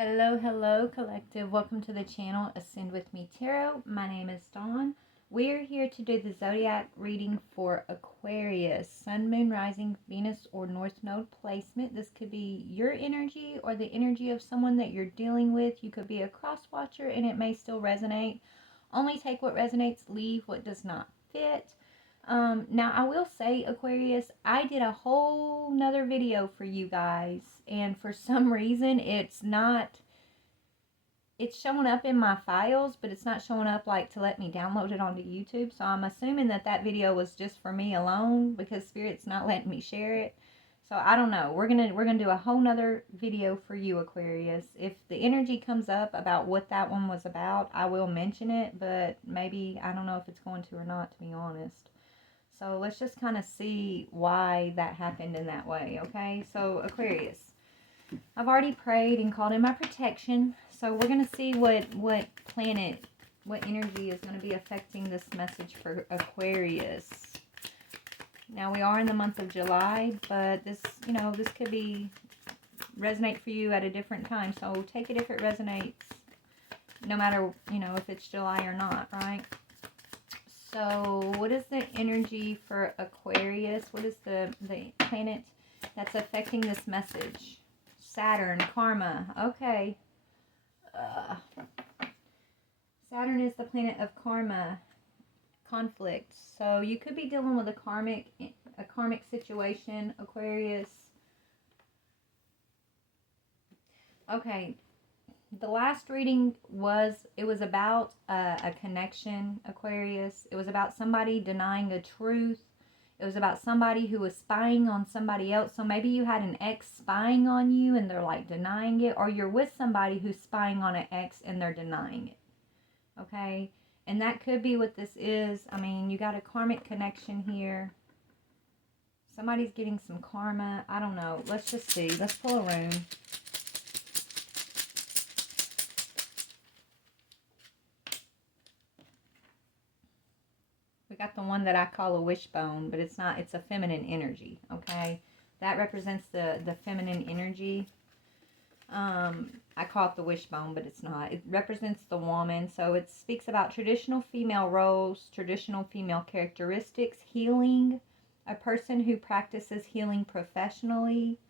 Hello, collective. Welcome to the channel Ascend With Me Tarot. My name is Dawn. We're here to do the zodiac reading for Aquarius, Sun, Moon, Rising, Venus, or North Node placement. This could be your energy or the energy of someone that you're dealing with. You could be a cross watcher and it may still resonate. Only take what resonates, leave what does not fit. Now I will say, Aquarius, I did a whole nother video for you guys, and for some reason it's showing up in my files, but it's not showing up like to let me download it onto YouTube. So I'm assuming that video was just for me alone because Spirit's not letting me share it. So I don't know. We're gonna do a whole nother video for you, Aquarius. If the energy comes up about what that one was about, I will mention it, but maybe I don't know if it's going to or not, to be honest. So let's just kind of see why that happened in that way, okay? So Aquarius, I've already prayed and called in my protection. So we're going to see what planet, what energy is going to be affecting this message for Aquarius. Now we are in the month of July, but this, this could be resonate for you at a different time. So take it if it resonates, no matter, if it's July or not, right? So what is the energy for Aquarius? What is the planet that's affecting this message? Saturn, karma. Okay. Saturn is the planet of karma, conflict. So you could be dealing with a karmic situation, Aquarius. Okay. The last reading was about a connection, Aquarius. It was about somebody denying the truth. It was about somebody who was spying on somebody else. So maybe you had an ex spying on you and they're like denying it, or you're with somebody who's spying on an ex and they're denying it. Okay? And that could be what this is. I mean, you got a karmic connection here. Somebody's getting some karma. I don't know. Let's just see. Let's pull a rune. We got the one that I call a wishbone, but it's not. It's a feminine energy, okay? That represents the feminine energy. I call it the wishbone, but it's not. It represents the woman. So it speaks about traditional female roles, traditional female characteristics, healing, a person who practices healing professionally,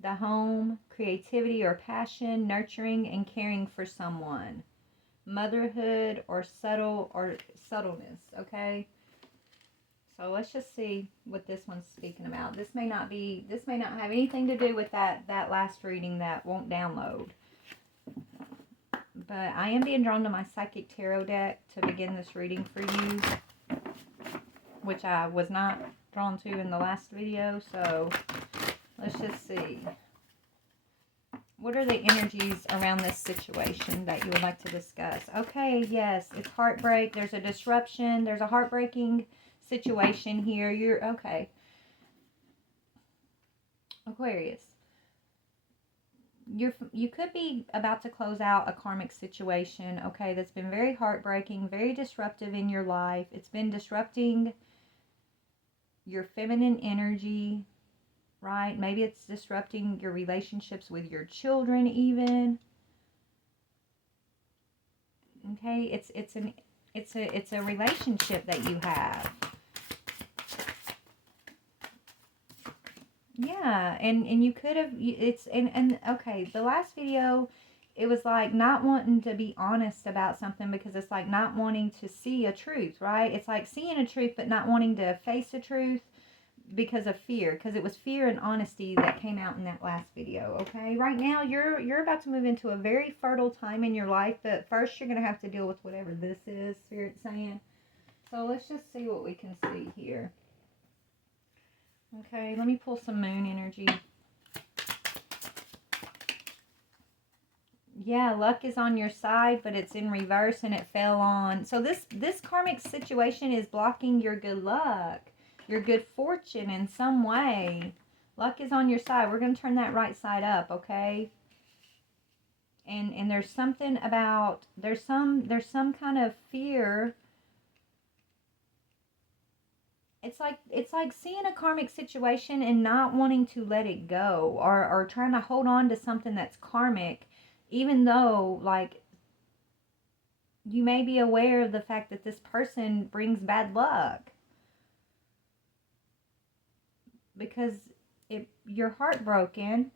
the home, creativity or passion, nurturing and caring for someone, motherhood or subtleness, okay? So let's just see what this one's speaking about. This may not have anything to do with that last reading that won't download. But I am being drawn to my Psychic Tarot deck to begin this reading for you, which I was not drawn to in the last video. So let's just see. What are the energies around this situation that you would like to discuss? Okay, yes, it's heartbreak. There's a disruption. There's a heartbreaking situation here. You're okay, Aquarius. You could be about to close out a karmic situation, okay, that's been very heartbreaking, very disruptive in your life. It's been disrupting your feminine energy, right? Maybe it's disrupting your relationships with your children even. Okay, it's a relationship that you have. Yeah, and you could have, okay, the last video, it was like not wanting to be honest about something because it's like not wanting to see a truth, right? It's like seeing a truth but not wanting to face a truth because of fear, because it was fear and honesty that came out in that last video, okay? Right now, you're about to move into a very fertile time in your life, but first you're going to have to deal with whatever this is, Spirit's saying. So let's just see what we can see here. Okay, let me pull some moon energy. Yeah, luck is on your side, but it's in reverse and it fell on. So this karmic situation is blocking your good luck, your good fortune in some way. Luck is on your side. We're going to turn that right side up, okay? And there's something about, there's some kind of fear. It's like seeing a karmic situation and not wanting to let it go, or trying to hold on to something that's karmic even though, like, you may be aware of the fact that this person brings bad luck, because you're heartbroken.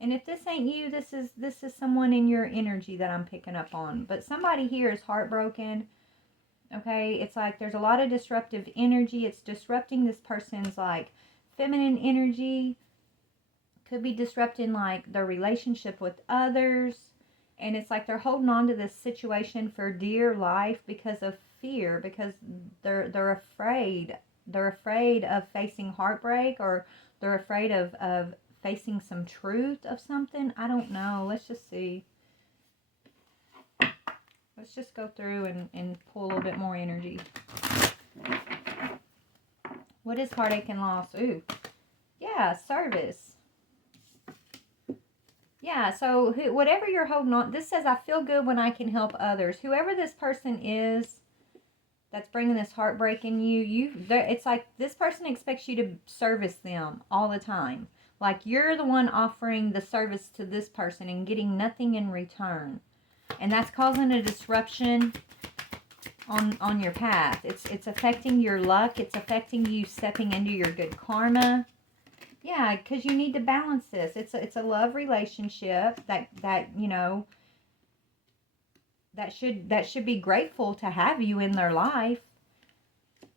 And if this ain't you, this is someone in your energy that I'm picking up on. But somebody here is heartbroken. Okay, it's like there's a lot of disruptive energy. It's disrupting this person's like feminine energy. Could be disrupting like their relationship with others. And it's like they're holding on to this situation for dear life because of fear, because they're afraid. They're afraid of facing heartbreak, or they're afraid of facing some truth of something. I don't know. Let's just see. Let's just go through and pull a little bit more energy. What is heartache and loss? Ooh. Yeah, service. Yeah, so whatever you're holding on, this says, I feel good when I can help others. Whoever this person is that's bringing this heartbreak in you, it's like this person expects you to service them all the time. Like you're the one offering the service to this person and getting nothing in return. And that's causing a disruption on your path. It's affecting your luck. It's affecting you stepping into your good karma. Yeah, because you need to balance this. It's a love relationship that you know that should be grateful to have you in their life.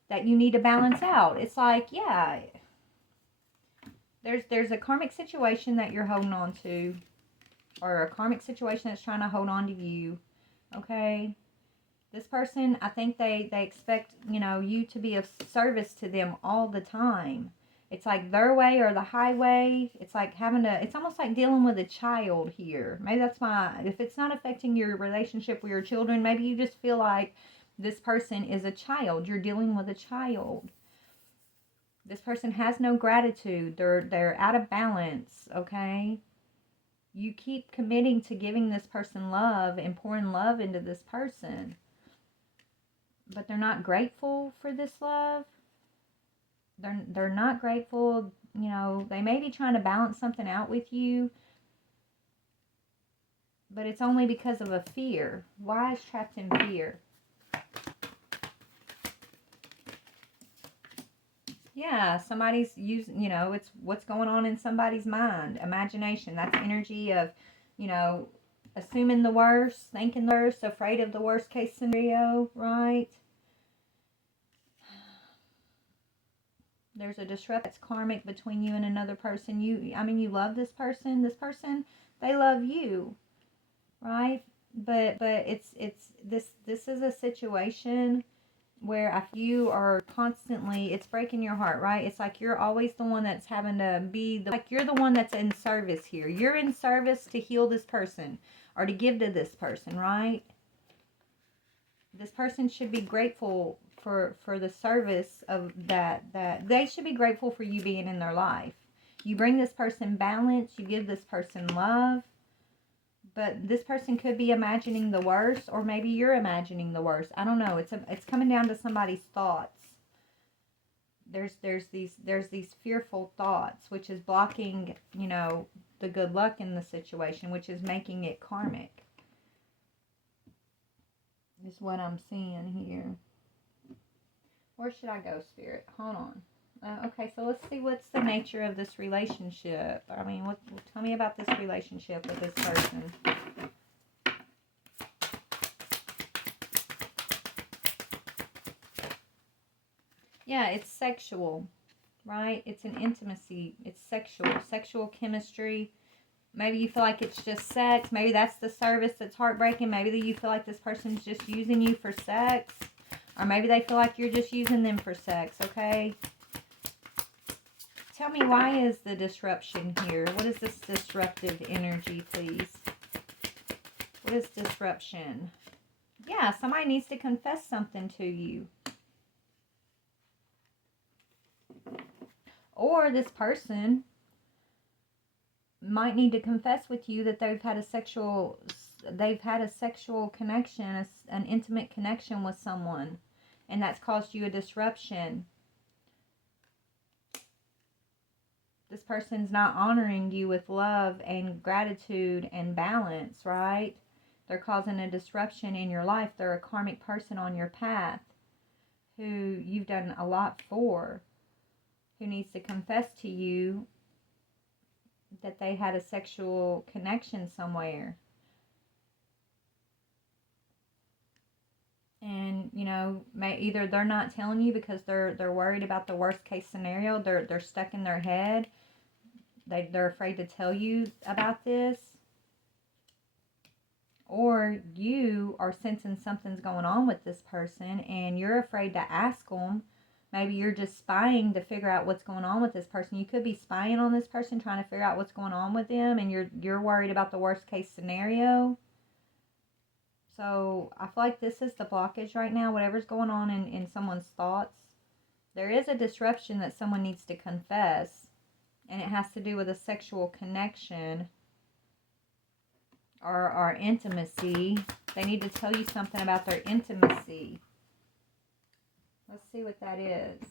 That you need to balance out. It's like, yeah, there's a karmic situation that you're holding on to, or a karmic situation that's trying to hold on to you. Okay. This person, I think they expect, you to be of service to them all the time. It's like their way or the highway. It's like it's almost like dealing with a child here. Maybe that's why, if it's not affecting your relationship with your children, maybe you just feel like this person is a child. You're dealing with a child. This person has no gratitude. They're out of balance, okay? You keep committing to giving this person love and pouring love into this person, but they're not grateful for this love. They're not grateful. They may be trying to balance something out with you, but it's only because of a fear. Why is trapped in fear? Yeah, somebody's using, it's what's going on in somebody's mind. Imagination. That's energy of, assuming the worst, thinking the worst, afraid of the worst case scenario, right? There's a disruption that's karmic between you and another person. You love this person. This person, they love you, right? But it's this is a situation where if you are constantly, it's breaking your heart, right? It's like you're always the one that's having to be like you're the one that's in service here. You're in service to heal this person or to give to this person, right? This person should be grateful for the service of that they should be grateful for you being in their life. You bring this person balance, you give this person love, but this person could be imagining the worst, or maybe you're imagining the worst. I don't know. It's coming down to somebody's thoughts. There's these fearful thoughts, which is blocking, the good luck in the situation, which is making it karmic. Is what I'm seeing here. Where should I go, Spirit? Hold on. Okay, so let's see what's the nature of this relationship. I mean, tell me about this relationship with this person. Yeah, it's sexual, right? It's an intimacy. It's sexual chemistry. Maybe you feel like it's just sex. Maybe that's the service that's heartbreaking. Maybe you feel like this person's just using you for sex. Or maybe they feel like you're just using them for sex, okay? Tell me, why is the disruption here? What is this disruptive energy, please? What is disruption? Yeah, somebody needs to confess something to you. Or this person might need to confess with you that they've had a sexual connection, an intimate connection with someone, and that's caused you a disruption. This person's not honoring you with love and gratitude and balance, right? They're causing a disruption in your life. They're a karmic person on your path who you've done a lot for, who needs to confess to you that they had a sexual connection somewhere. And either they're not telling you because they're worried about the worst case scenario. They're stuck in their head. They're afraid to tell you about this. Or you are sensing something's going on with this person and you're afraid to ask them. Maybe you're just spying to figure out what's going on with this person. You could be spying on this person, trying to figure out what's going on with them, and you're worried about the worst case scenario. So I feel like this is the blockage right now, whatever's going on in someone's thoughts. There is a disruption that someone needs to confess, and it has to do with a sexual connection or intimacy. They need to tell you something about their intimacy. Let's see what that is.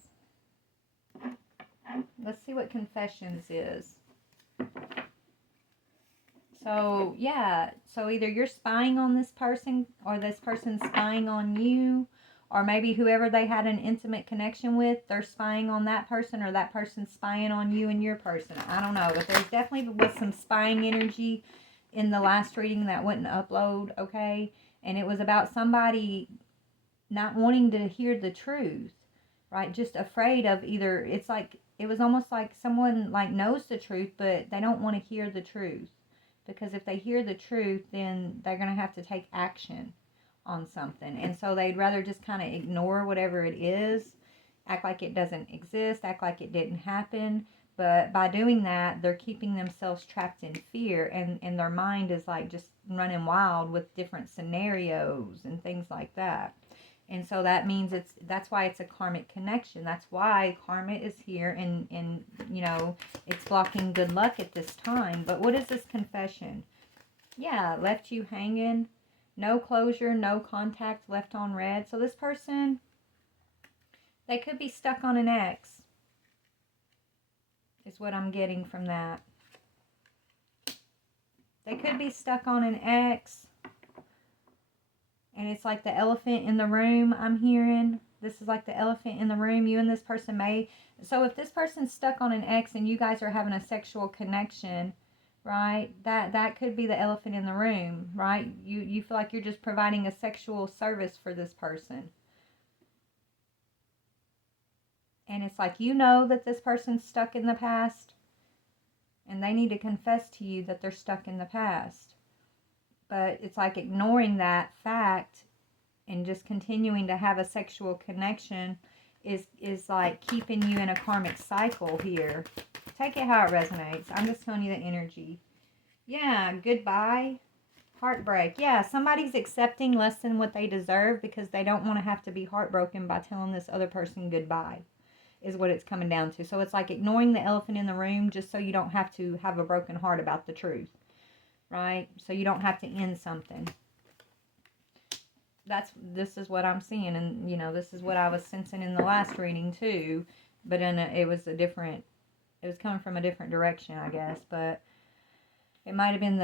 Let's see what confessions is. So, yeah. So either you're spying on this person or this person's spying on you. Or maybe whoever they had an intimate connection with, they're spying on that person, or that person's spying on you and your person. I don't know. But there's definitely was some spying energy in the last reading that wouldn't upload, okay? And it was about somebody not wanting to hear the truth, right? Just afraid of either, it's like, it was almost like someone like knows the truth, but they don't want to hear the truth. Because if they hear the truth, then they're going to have to take action on something. And so they'd rather just kind of ignore whatever it is, act like it doesn't exist, act like it didn't happen. But by doing that, they're keeping themselves trapped in fear, and their mind is like just running wild with different scenarios and things like that. And so that means that's why it's a karmic connection. That's why karma is here, and it's blocking good luck at this time. But what is this confession? Yeah, left you hanging. No closure, no contact, left on red. So this person, they could be stuck on an ex, is what I'm getting from that. They could be stuck on an ex. And it's like the elephant in the room I'm hearing. This is like the elephant in the room. You and this person may. So if this person's stuck on an ex and you guys are having a sexual connection, right? That could be the elephant in the room, right? You feel like you're just providing a sexual service for this person. And it's like that this person's stuck in the past. And they need to confess to you that they're stuck in the past. But it's like ignoring that fact and just continuing to have a sexual connection is like keeping you in a karmic cycle here. Take it how it resonates. I'm just telling you the energy. Yeah, goodbye. Heartbreak. Yeah, somebody's accepting less than what they deserve because they don't want to have to be heartbroken by telling this other person goodbye, is what it's coming down to. So it's like ignoring the elephant in the room just so you don't have to have a broken heart about the truth. Right? So you don't have to end something. This is what I'm seeing, and this is what I was sensing in the last reading too, but it was coming from a different direction, I guess, but it might have been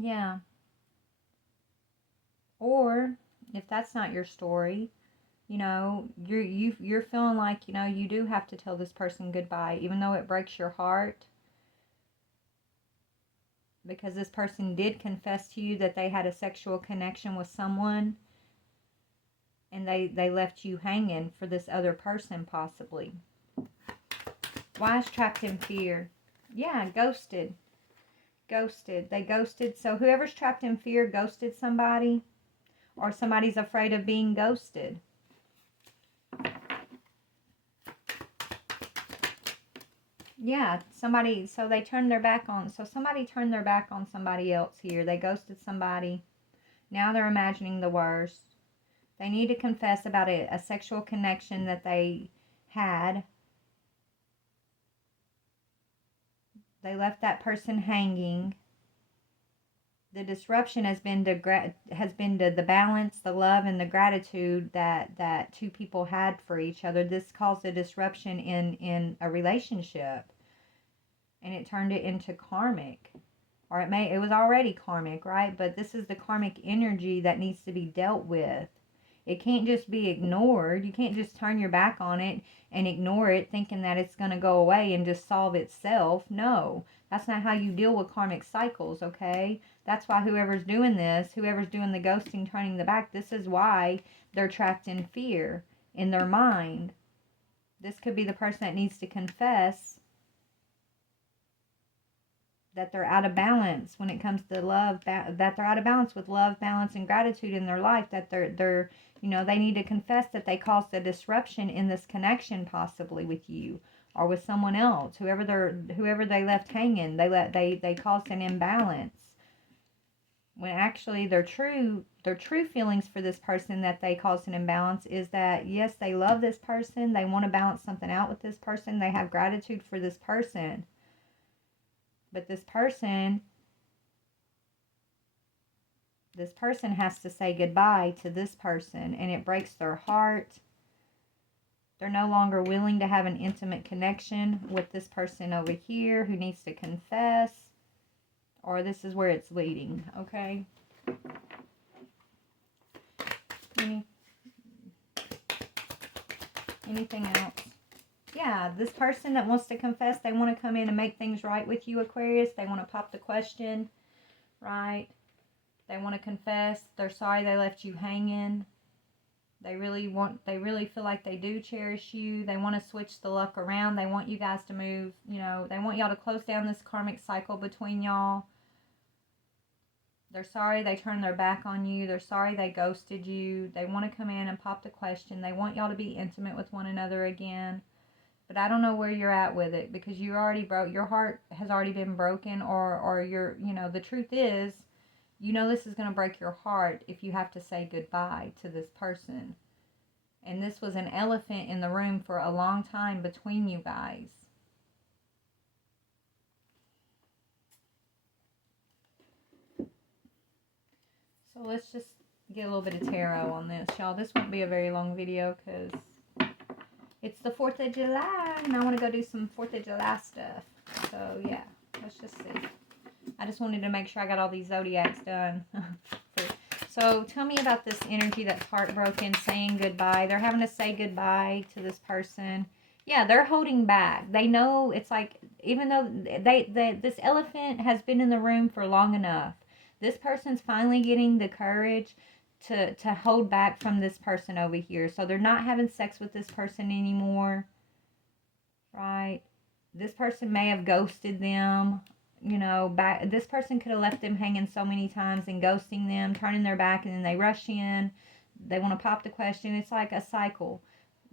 yeah. Or if that's not your story, you're feeling like, you do have to tell this person goodbye, even though it breaks your heart, because this person did confess to you that they had a sexual connection with someone, and they left you hanging for this other person, possibly. Why is trapped in fear? Yeah, ghosted. Ghosted. They ghosted. So whoever's trapped in fear ghosted somebody, or somebody's afraid of being ghosted. Yeah, somebody, so they turned their back on, so somebody turned their back on somebody else here. They ghosted somebody. Now they're imagining the worst. They need to confess about a sexual connection that they had. They left that person hanging. The disruption has been the balance, the love, and the gratitude that two people had for each other. This caused a disruption in a relationship, and it turned it into karmic, or it was already karmic, right? But this is the karmic energy that needs to be dealt with. It can't just be ignored. You can't just turn your back on it and ignore it thinking that it's going to go away and just solve itself. No, that's not how you deal with karmic cycles, okay? That's why whoever's doing this, whoever's doing the ghosting, turning the back, this is why they're trapped in fear in their mind. This could be the person that needs to confess that they're out of balance when it comes to love, that they're out of balance with love, balance, and gratitude in their life, that they're they need to confess that they caused a disruption in this connection, possibly with you or with someone else, whoever they left hanging. They caused an imbalance, when actually their true feelings for this person that they caused an imbalance is that, yes, they love this person, they want to balance something out with this person, they have gratitude for this person. But this person has to say goodbye to this person, and it breaks their heart. They're no longer willing to have an intimate connection with this person over here who needs to confess, or this is where it's leading, okay? Anything else? Yeah, this person that wants to confess, they want to come in and make things right with you, Aquarius. They want to pop the question, right? They want to confess. They're sorry they left you hanging. They really feel like they do cherish you. They want to switch the luck around. They want you guys to move, they want y'all to close down this karmic cycle between y'all. They're sorry they turned their back on you. They're sorry they ghosted you. They want to come in and pop the question. They want y'all to be intimate with one another again. But I don't know where you're at with it, because you already your heart has already been broken, or you're, the truth is, this is going to break your heart if you have to say goodbye to this person. And this was an elephant in the room for a long time between you guys. So let's just get a little bit of tarot on this, y'all. This won't be a very long video because it's the 4th of July, and I want to go do some 4th of July stuff. So, yeah, let's just see. I just wanted to make sure I got all these zodiacs done. So, tell me about this energy that's heartbroken, saying goodbye. They're having to say goodbye to this person. Yeah, they're holding back. They know it's like, even though this elephant has been in the room for long enough, this person's finally getting the courage to hold back from this person over here. So they're not having sex with this person anymore, right? This person may have ghosted them, this person could have left them hanging so many times and ghosting them, turning their back, and then they rush in. They want to pop the question. It's like a cycle,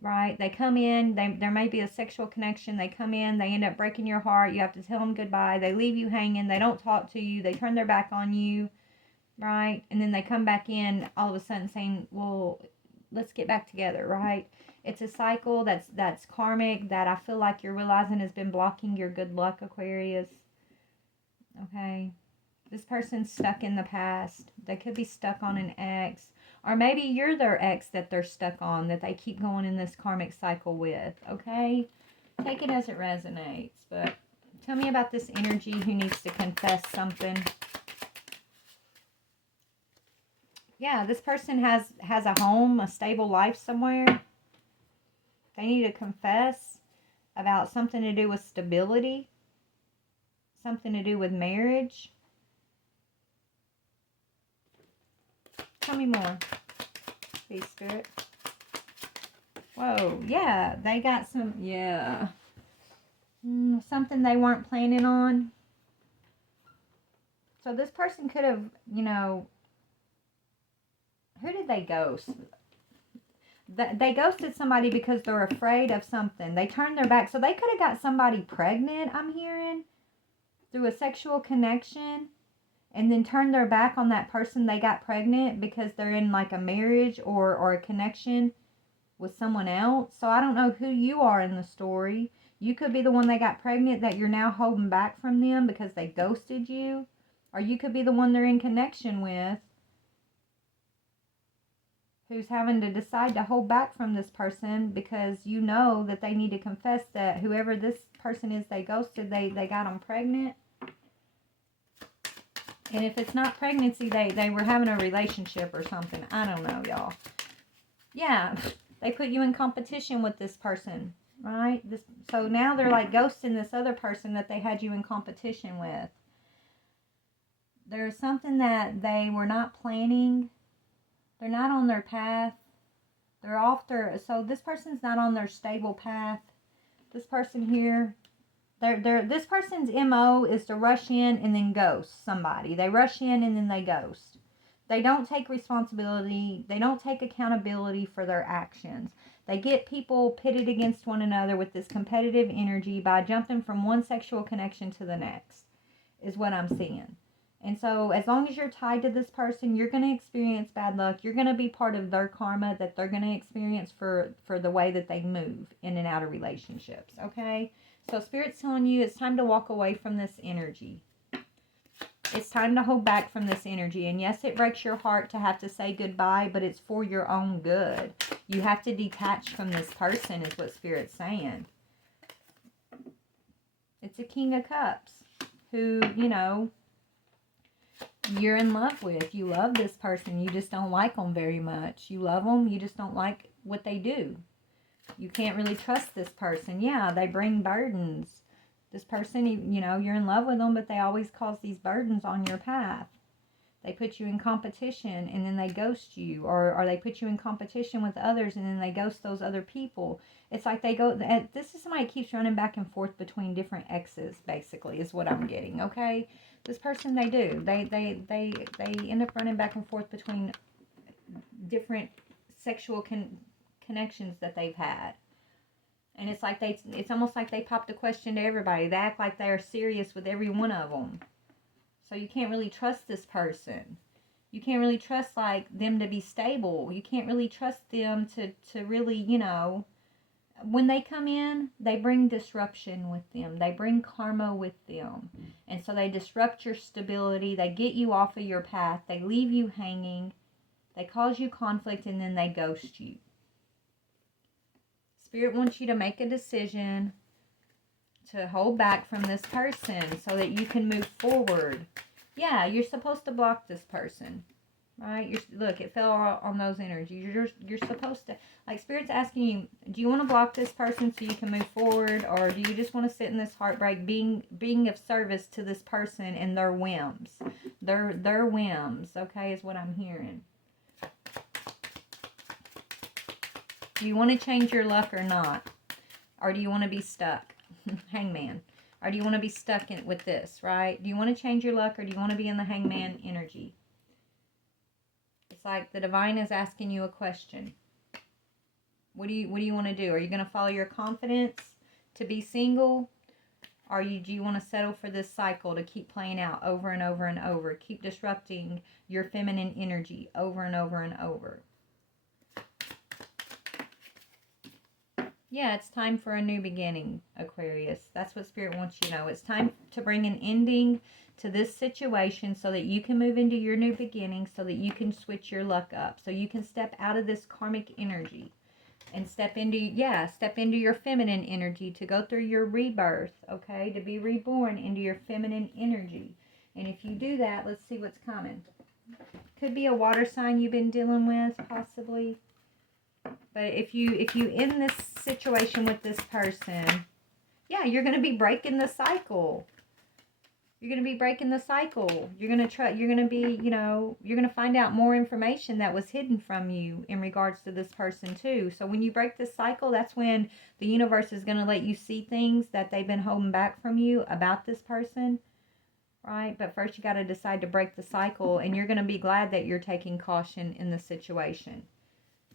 right? They come in, there may be a sexual connection. They come in, they end up breaking your heart. You have to tell them goodbye. They leave you hanging. They don't talk to you. They turn their back on you. Right? And then they come back in all of a sudden saying, well, let's get back together, right? It's a cycle that's karmic, that I feel like you're realizing has been blocking your good luck, Aquarius. Okay? This person's stuck in the past. They could be stuck on an ex. Or maybe you're their ex that they're stuck on, that they keep going in this karmic cycle with, okay? Take it as it resonates. But tell me about this energy who needs to confess something. Yeah, this person has a home, a stable life somewhere. They need to confess about something to do with stability, something to do with marriage. Tell me more, please, Spirit. Whoa, yeah, they got some, yeah. Something they weren't planning on. So this person could have, who did they ghost? They ghosted somebody because they're afraid of something. They turned their back. So they could have got somebody pregnant, I'm hearing, through a sexual connection, and then turned their back on that person they got pregnant because they're in like a marriage or a connection with someone else. So I don't know who you are in the story. You could be the one that got pregnant that you're now holding back from them because they ghosted you. Or you could be the one they're in connection with who's having to decide to hold back from this person because you know that they need to confess that whoever this person is they ghosted, they got them pregnant. And if it's not pregnancy, they were having a relationship or something. I don't know, y'all. Yeah, they put you in competition with this person, right? So now they're like ghosting this other person that they had you in competition with. There's something that they were not planning. They're not on their path. They're off their... So this person's not on their stable path. This person here... This person's MO is to rush in and then ghost somebody. They rush in and then they ghost. They don't take responsibility. They don't take accountability for their actions. They get people pitted against one another with this competitive energy by jumping from one sexual connection to the next, is what I'm seeing. And so as long as you're tied to this person, you're going to experience bad luck. You're going to be part of their karma that they're going to experience for the way that they move in and out of relationships, okay? So Spirit's telling you it's time to walk away from this energy. It's time to hold back from this energy. And yes, it breaks your heart to have to say goodbye, but it's for your own good. You have to detach from this person is what Spirit's saying. It's a King of Cups who, you know, you're in love with. You love this person. You just don't like them very much. You love them. You just don't like what they do. You can't really trust this person. Yeah, they bring burdens. This person, you know, you're in love with them, but they always cause these burdens on your path. They put you in competition and then they ghost you. Or they put you in competition with others and then they ghost those other people. It's like they go... This is somebody that keeps running back and forth between different exes, basically, is what I'm getting, okay? This person, they do. They end up running back and forth between different sexual connections that they've had. And it's like it's almost like they pop the question to everybody. They act like they're serious with every one of them. So you can't really trust this person. You can't really trust like them to be stable. You can't really trust them to really, you know, when they come in, they bring disruption with them. They bring karma with them. And so they disrupt your stability. They get you off of your path. They leave you hanging. They cause you conflict and then they ghost you. Spirit wants you to make a decision to hold back from this person so that you can move forward. Yeah, you're supposed to block this person, right? Look, it fell on those energies. You're supposed to, like, Spirit's asking you, do you want to block this person so you can move forward, or do you just want to sit in this heartbreak, being of service to this person and their whims, their whims? Okay, is what I'm hearing. Do you want to change your luck or not? Or do you want to be stuck? Hangman. Or do you want to be stuck with this, right? Do you want to change your luck or do you want to be in the hangman energy? It's like the divine is asking you a question. What do you want to do? Are you going to follow your confidence to be single? Or do you want to settle for this cycle to keep playing out over and over and over? Keep disrupting your feminine energy over and over and over. Yeah, it's time for a new beginning, Aquarius. That's what Spirit wants you to know. It's time to bring an ending to this situation so that you can move into your new beginning, so that you can switch your luck up, so you can step out of this karmic energy and step into your feminine energy, to go through your rebirth, okay? To be reborn into your feminine energy. And if you do that, let's see what's coming. Could be a water sign you've been dealing with, possibly. But if you in this situation with this person, yeah, you're going to be breaking the cycle. You're going to be breaking the cycle. You're going to be, you know, you're going to find out more information that was hidden from you in regards to this person too. So when you break this cycle, that's when the universe is going to let you see things that they've been holding back from you about this person, right? But first you got to decide to break the cycle, and you're going to be glad that you're taking caution in the situation.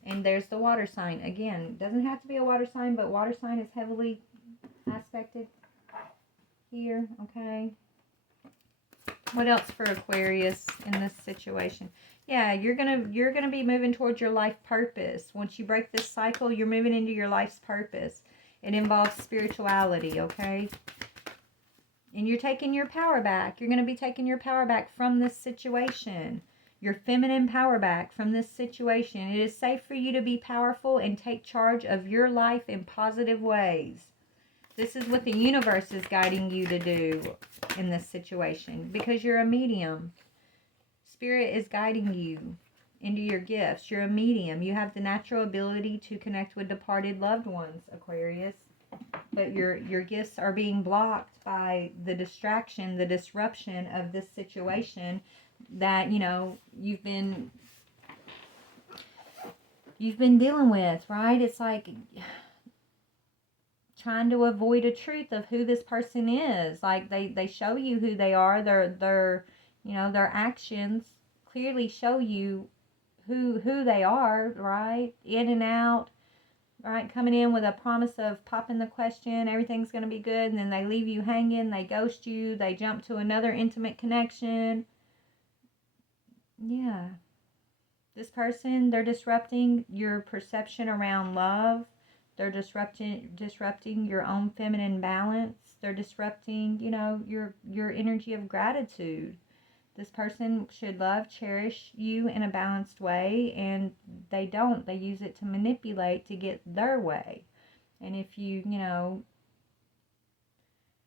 And there's the water sign. Again, doesn't have to be a water sign, but water sign is heavily aspected here, okay? What else for Aquarius in this situation? Yeah, you're gonna be moving towards your life purpose. Once you break this cycle, you're moving into your life's purpose. It involves spirituality, okay? And you're taking your power back. You're going to be taking your power back from this situation. Your feminine power back from this situation. It is safe for you to be powerful and take charge of your life in positive ways. This is what the universe is guiding you to do in this situation because you're a medium. Spirit is guiding you into your gifts. You're a medium. You have the natural ability to connect with departed loved ones, Aquarius. But your gifts are being blocked by the distraction, the disruption of this situation that, you've been dealing with, right? It's like trying to avoid a truth of who this person is. Like they show you who they are. Their actions clearly show you who they are, right? In and out, right? Coming in with a promise of popping the question, everything's going to be good, and then they leave you hanging, they ghost you, they jump to another intimate connection. Yeah. This person, they're disrupting your perception around love. They're disrupting your own feminine balance. They're disrupting, your energy of gratitude. This person should love, cherish you in a balanced way, and they don't. They use it to manipulate to get their way. And if you,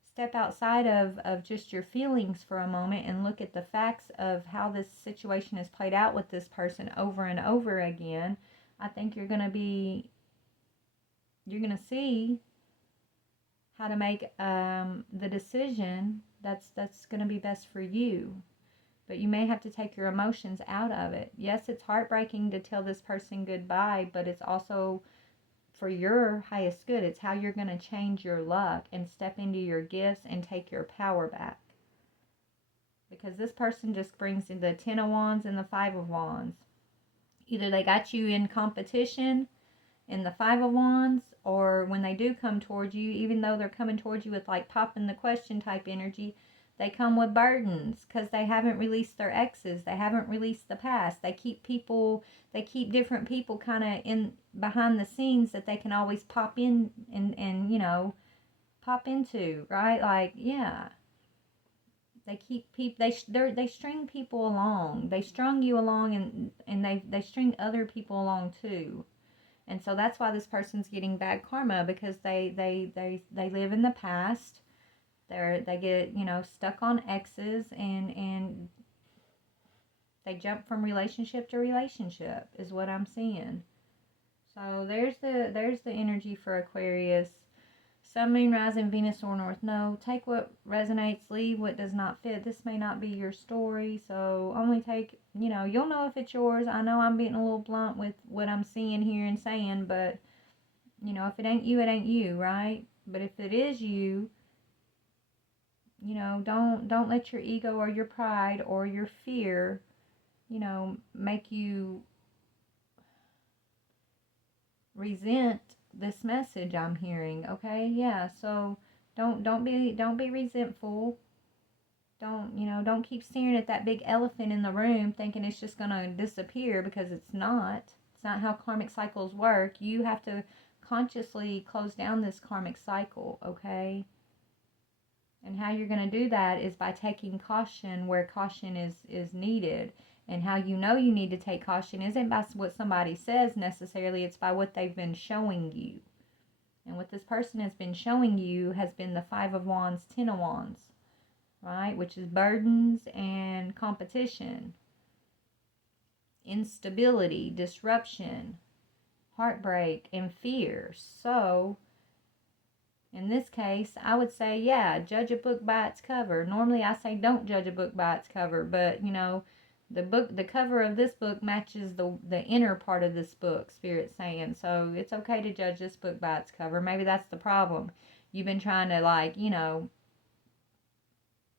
step outside of just your feelings for a moment and look at the facts of how this situation has played out with this person over and over again, I think you're going to see how to make the decision that's going to be best for you. But you may have to take your emotions out of it. Yes, it's heartbreaking to tell this person goodbye, but it's also for your highest good. It's how you're going to change your luck and step into your gifts and take your power back. Because this person just brings in the 10 of Wands and the 5 of Wands. Either they got you in competition in the 5 of Wands, or when they do come towards you, even though they're coming towards you with like popping the question type energy, they come with burdens because they haven't released their exes. They haven't released the past. They keep different people kind of in behind the scenes that they can always pop in and pop into, right? Like, yeah. They keep people, they string people along. They strung you along and they string other people along too. And so that's why this person's getting bad karma, because they live in the past. They get, stuck on exes and they jump from relationship to relationship is what I'm seeing. So there's the energy for Aquarius. Sun, Moon, Rising, Venus, or North Node. Take what resonates, leave what does not fit. This may not be your story, so only take, you'll know if it's yours. I know I'm being a little blunt with what I'm seeing here and saying, but, if it ain't you, it ain't you, right? But if it is you, don't let your ego or your pride or your fear, make you resent this message I'm hearing. Okay, yeah. So don't be resentful. Don't keep staring at that big elephant in the room thinking it's just gonna disappear, because it's not. It's not how karmic cycles work. You have to consciously close down this karmic cycle. Okay. And how you're going to do that is by taking caution where caution is needed. And how you need to take caution isn't by what somebody says necessarily, it's by what they've been showing you. And what this person has been showing you has been the 5 of Wands, 10 of Wands, right? Which is burdens and competition, instability, disruption, heartbreak, and fear. So in this case, I would say, yeah, judge a book by its cover. Normally I say don't judge a book by its cover, but the cover of this book matches the inner part of this book, Spirit's saying. So it's okay to judge this book by its cover. Maybe that's the problem. You've been trying to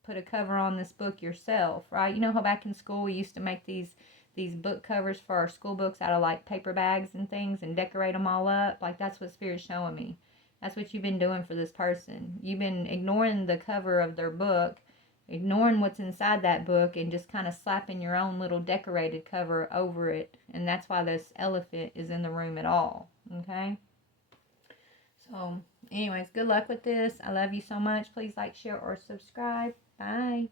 put a cover on this book yourself, right? You know how back in school we used to make these book covers for our school books out of like paper bags and things and decorate them all up? Like, that's what Spirit's showing me. That's what you've been doing for this person. You've been ignoring the cover of their book, ignoring what's inside that book, and just kind of slapping your own little decorated cover over it. And that's why this elephant is in the room at all. Okay? So, Anyways, good luck with this. I love you so much. Please like, share, or subscribe. Bye.